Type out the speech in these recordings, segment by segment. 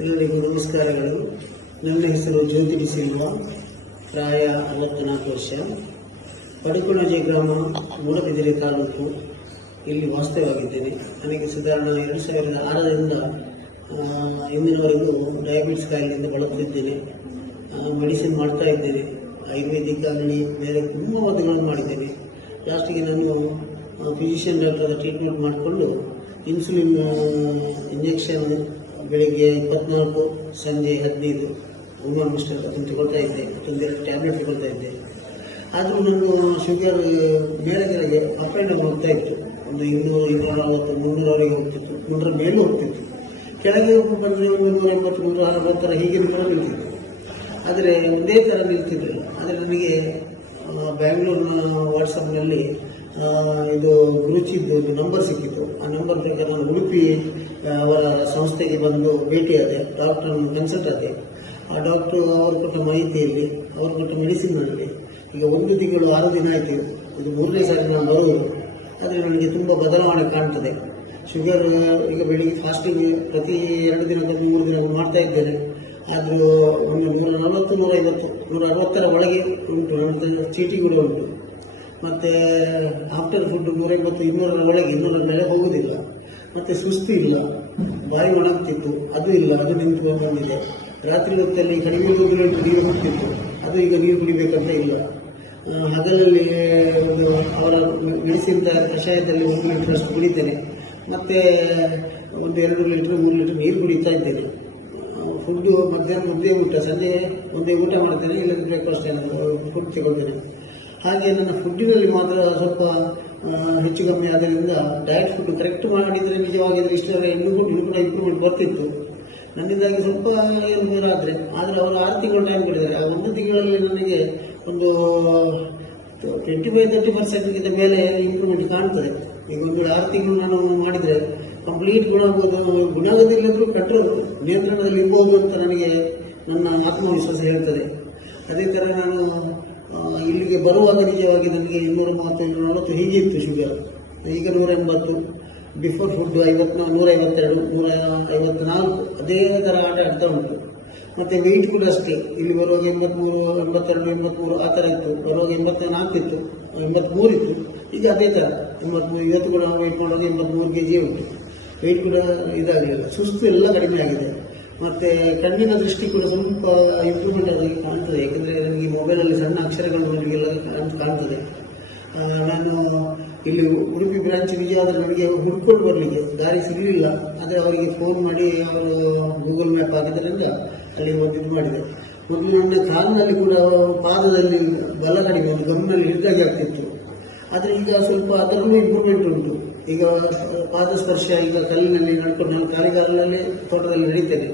ಎಲ್ಲರಿಗೂ ನಮಸ್ಕಾರಗಳು. ನನ್ನ ಹೆಸರು ಜ್ಯೋತಿ ಡಿಸಿಲ್ವಾ, ಪ್ರಾಯ 64 ವರ್ಷ, ಪಡುಕೋಣಜೆ ಗ್ರಾಮ, ಮೂಡಬಿದಿರೆ ತಾಲೂಕು. ಇಲ್ಲಿ ವಾಸ್ತವ್ಯವಾಗಿದ್ದೇನೆ. ನನಗೆ ಸಾಧಾರಣ 2006ರಿಂದ ಇಂದಿನವರೆಗೂ ಡಯಾಬಿಟಿಸ್ ಕಾಯಿಲೆಯಿಂದ ಬಳಲುತ್ತಿದ್ದೇನೆ. ಮೆಡಿಸಿನ್ ಮಾಡ್ತಾ ಇದ್ದೇನೆ. ಆಯುರ್ವೇದಿಕ್ ಆಗಲಿ ಬೇರೆ ತುಂಬ ಮದ್ದುಗಳನ್ನು ಮಾಡಿದ್ದೇನೆ. ಲಾಸ್ಟಿಗೆ ನಾನು ಫಿಸಿಷಿಯನ್ ಡಾಕ್ಟರ್ ಟ್ರೀಟ್ಮೆಂಟ್ ಮಾಡಿಕೊಂಡು ಇನ್ಸುಲಿನ್ ಇಂಜೆಕ್ಷನ್ ಬೆಳಿಗ್ಗೆ 24, ಸಂಜೆ 15 ಆಲ್ಮೋಸ್ಟ್ ಅದನ್ನು ತಗೊಳ್ತಾ ಇದ್ದೆ. ಮತ್ತೊಂದೆರಡು ಟ್ಯಾಬ್ಲೆಟ್ ತಗೊಳ್ತಾ ಇದ್ದೆ. ಆದರೂ ನಾನು ಶುಗರ್ ಮೇಲೆ ಕೆಳಗೆ ಅಪ್ ಆ್ಯಂಡ್ ಡೌನ್ ಹೋಗ್ತಾ ಇತ್ತು. ಒಂದು 200, 240, 300ವರೆಗೆ ಹೋಗ್ತಿತ್ತು. 100ರ ಮೇಲೂ ಹೋಗ್ತಿತ್ತು. ಕೆಳಗೆ ಬಂದರೆ ಒಂದು 180, 160 ಹೀಗೆ ಕೂಡ ನಿಲ್ತಿತ್ತು. ಆದರೆ ಒಂದೇ ಥರ ನಿಲ್ತಿದ್ದಿಲ್ಲ. ಆದರೆ ನನಗೆ ಬ್ಯಾಂಗ್ಳೂರಿನ ವಾಟ್ಸಪ್ನಲ್ಲಿ ಇದು ಗುರುಚಿದ್ದು ಒಂದು ನಂಬರ್ ಸಿಕ್ಕಿತ್ತು. ಆ ನಂಬರ್ ಪ್ರಕಾರ ನಾನು ಉಡುಪಿ ಅವರ ಸಂಸ್ಥೆಗೆ ಬಂದು ಭೇಟಿಯಾದೆ. ಡಾಕ್ಟ್ರನ್ನು ಕನ್ಸಲ್ಟ್ ಆದೆ. ಆ ಡಾಕ್ಟ್ರು ಅವರು ಕೊಟ್ಟ ಮಾಹಿತಿಯಲ್ಲಿ, ಅವರು ಕೊಟ್ಟ ಮೆಡಿಸಿನ್ನಲ್ಲಿ ಈಗ 1 ತಿಂಗಳು 6 ದಿನ ಆಯಿತು. ಇದು 3ನೇ ಸಾರಿ ನಾನು ಬರುವುದು. ಆದರೆ ನನಗೆ ತುಂಬ ಬದಲಾವಣೆ ಕಾಣ್ತದೆ. ಶುಗರ್ ಈಗ ಬೆಳಿಗ್ಗೆ ಫಾಸ್ಟಿಂಗ್ ಪ್ರತಿ 2 ದಿನಕ್ಕೊಂದು 3 ದಿನ ಮಾಡ್ತಾ ಇದ್ದೇನೆ. ಆದರೂ ಒಂದು 140, 150, 160ರ ಒಳಗೆ ಉಂಟು. ನನ್ನ ಚೀಟಿ ಕೂಡ ಉಂಟು. ಮತ್ತು ಆಫ್ಟರ್ ಫುಡ್ 180, 200ರ ಒಳಗೆ, 200ರ ಮೇಲೆ ಹೋಗುವುದಿಲ್ಲ. ಮತ್ತು ಸುಸ್ತು ಇಲ್ಲ. ಬಾಯಿ ಒಣಗ್ತಿತ್ತು, ಅದು ಇಲ್ಲ, ಅದು ನಿಂತ್ಕೊಂಡು ಬಂದಿದೆ. ರಾತ್ರಿ ಹೊತ್ತಲ್ಲಿ ಕಡಿಮೆ ನೀರು ಹೋಗ್ತಿತ್ತು, ಅದು ಈಗ ನೀರು ಕುಡಿಬೇಕಂತ ಇಲ್ಲ. ಹಗಲಲ್ಲಿ ಒಂದು ಅವರ ಮೆಡಿಸಿನ್ ಕಷಾಯದಲ್ಲಿ 1 ಲೀಟ್ರಷ್ಟು ಕುಡಿತೇನೆ. ಮತ್ತು ಒಂದು 2 ಲೀಟ್ರ್ 3 ಲೀಟ್ರ್ ನೀರು ಕುಡಿತಾ ಇದ್ದೇನೆ. ಫುಡ್ಡು ಮಧ್ಯಾಹ್ನ ಮುದ್ದೆ ಊಟ, ಸಂಜೆ ಒಂದೇ ಊಟ ಮಾಡ್ತೇನೆ, ಇಲ್ಲಂದ್ರೆ ಬ್ರೇಕ್ಫಾಸ್ಟ್ ಏನಾದರೂ ಫುಡ್ ತಗೊಳ್ತೇನೆ. ಹಾಗೆ ನನ್ನ ಫುಡ್ಡಿನಲ್ಲಿ ಮಾತ್ರ ಸ್ವಲ್ಪ ಹೆಚ್ಚು ಕಮ್ಮಿ ಆದ್ದರಿಂದ ಡಯಟ್ ಫುಡ್ ಕರೆಕ್ಟ್ ಮಾಡಿದರೆ ನಿಜವಾಗಿದ್ರೆ ಇಷ್ಟೆಲ್ಲ ಇನ್ನೂ ಕೂಡ ಇಂಪ್ರೂವ್ಮೆಂಟ್ ಬರ್ತಿತ್ತು. ನನ್ನಿಂದಾಗಿ ಸ್ವಲ್ಪ ಏನು ಆದರೆ ಅವರು 6 ತಿಂಗಳು ಟೈಮ್ ಕೊಟ್ಟಿದ್ದಾರೆ. ಆ 1 ತಿಂಗಳಲ್ಲಿ ನನಗೆ ಒಂದು 25-30% ಮೇಲೆ ಇಂಪ್ರೂವ್ಮೆಂಟ್ ಕಾಣ್ತದೆ. ಈಗ ಒಂದು 6 ತಿಂಗಳು ನಾನು ಮಾಡಿದರೆ ಕಂಪ್ಲೀಟ್ ಗುಣಾಗೋದಿಲ್ಲದ್ರೂ ಕಂಟ್ರೋಲ್ ನಿಯಂತ್ರಣದಲ್ಲಿ ಇರ್ಬೋದು ಅಂತ ನನಗೆ ನನ್ನ ಆತ್ಮವಿಶ್ವಾಸ ಹೇಳ್ತದೆ. ಅದೇ ಥರ ನಾನು ಇಲ್ಲಿಗೆ ಬರುವಾಗ ನಿಜವಾಗಿ ನನಗೆ 230, 240 ಹೀಗೆ ಇತ್ತು ಶುಗರ್. ಈಗ 180, ಬಿಫೋರ್ ಫುಡ್ 50, 152, 154 ಅದೇ ಥರ ಆಟ ಆಡ್ತಾ ಉಂಟು. ಮತ್ತು ವೆಯ್ಟ್ ಕೂಡ ಅಷ್ಟೇ. ಇಲ್ಲಿ ಬರುವಾಗ 83, 82, 83 ಆ ಥರ ಇತ್ತು. ಬರುವಾಗ 84 ಇತ್ತು, 83 ಇತ್ತು. ಈಗ ಅದೇ ಥರ 83. ಇವತ್ತು ಕೂಡ ವೆಯ್ಟ್ ಮಾಡುವಾಗ 83 kg ಉಂಟು. ವೆಯ್ಟ್ ಕೂಡ ಇದಾಗಲಿಲ್ಲ. ಸುಸ್ತು ಎಲ್ಲ ಕಡಿಮೆ ಆಗಿದೆ. ಮತ್ತು ಕಣ್ಣಿನ ದೃಷ್ಟಿ ಕೂಡ ಸ್ವಲ್ಪ ಇಂಪ್ರೂವ್ಮೆಂಟ್ ಆಗಿ ಕಾಣ್ತದೆ. ಯಾಕೆಂದರೆ ನನಗೆ ಮೊಬೈಲಲ್ಲಿ ಸಣ್ಣ ಅಕ್ಷರಗಳು ನನಗೆಲ್ಲ ಕಾಣ್ತದೆ. ನಾನು ಇಲ್ಲಿ ಉಡುಪಿ ಬ್ರಾಂಚ್ ನಿಜವಾದರೆ ನನಗೆ ಹುಡ್ಕೊಂಡು ಬರಲಿಕ್ಕೆ ದಾರಿ ಸಿಗಲಿಲ್ಲ. ಆದರೆ ಅವರಿಗೆ ಫೋನ್ ಮಾಡಿ ಅವರು ಗೂಗಲ್ ಮ್ಯಾಪ್ ಆಗಿದ್ದರಿಂದ ಅಲ್ಲಿ ಇದು ಮಾಡಿದೆ. ಮೊದಲು ನನ್ನ ಕಾಲಿನಲ್ಲಿ ಕೂಡ ಪಾದದಲ್ಲಿ ಬಲ ಕಡಿಮೆ, ಒಂದು ಗಮ್ನಲ್ಲಿ ಹಿಡಿದಾಗಿ ಆಗ್ತಿತ್ತು. ಆದರೆ ಈಗ ಸ್ವಲ್ಪ ಅದರಲ್ಲೂ ಇಂಪ್ರೂವ್ಮೆಂಟ್ ಉಂಟು. ಈಗ ಪಾದ ಸ್ಪರ್ಶ, ಈಗ ಕಲ್ಲಿನಲ್ಲಿ ನಡ್ಕೊಂಡು ನಾನು ಕಾಲಿಗಾಲಲ್ಲಿ ತೋಟದಲ್ಲಿ ನಡೀತೇನೆ.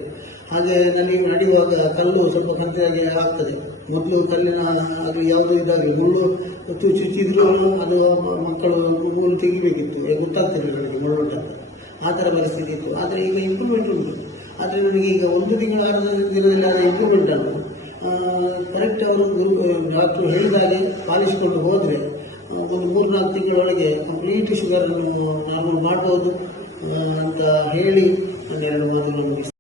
ಹಾಗೆ ನನಗೆ ನಡೆಯುವಾಗ ಕಲ್ಲು ಸ್ವಲ್ಪ ಕಂತೆಯಾಗಿ ಆಗ್ತದೆ. ಮೊದಲು ಕಲ್ಲಿನ ಅದು ಯಾವುದೂ ಇದಾಗಲಿ ಮುಳ್ಳು ಚುಚ್ಚಿದ್ರು ಅದು ಮಕ್ಕಳು ಮುಳ್ಳು ತೆಗಿಬೇಕಿತ್ತು, ಗೊತ್ತಾಗ್ತಿರಲಿಲ್ಲ ನನಗೆ ಮುಳ್ಳುಂಟ. ಆ ಥರ ಪರಿಸ್ಥಿತಿ ಇತ್ತು. ಆದರೆ ಈಗ ಇಂಪ್ರೂವ್ಮೆಂಟ್ ಉಂಟು. ಆದರೆ ನನಗೆ ಈಗ 1 ತಿಂಗಳು 6 ದಿನದಲ್ಲಿ ಆದ ಇಂಪ್ರೂವ್ಮೆಂಟನ್ನು ಕರೆಕ್ಟ್ ಅವರು ಡಾಕ್ಟ್ರು ಹೇಳಿದಾಗೆ ಪಾಲಿಸಿಕೊಂಡು ಹೋದರೆ ಒಂದು 3-4 ತಿಂಗಳೊಳಗೆ ಕಂಪ್ಲೀಟ್ ಶುಗರನ್ನು ನಾರ್ಮಲ್ ಮಾಡ್ಬೋದು ಅಂತ ಹೇಳಿ 2 ಮಾತುಗಳನ್ನು ಮುಗಿಸ್ತೇನೆ.